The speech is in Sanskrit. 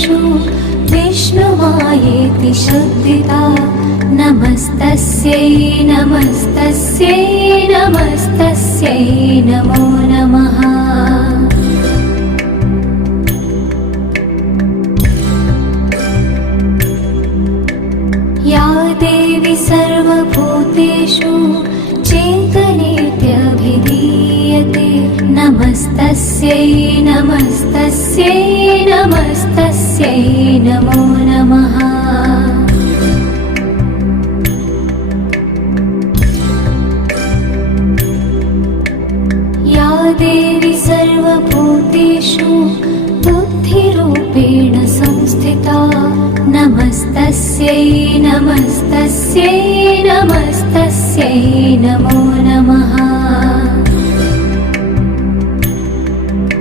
भूतेषु विष्णुमायेति शुद्धिता नमस्तस्यै नमस्तस्यै नमस्तस्यै नमो नमः। या देवी सर्वभूतेषु चेतनेत्यभिधीयते नमस्तस्यै नमस्तस्यै नमस्तस्यै नमो नमः।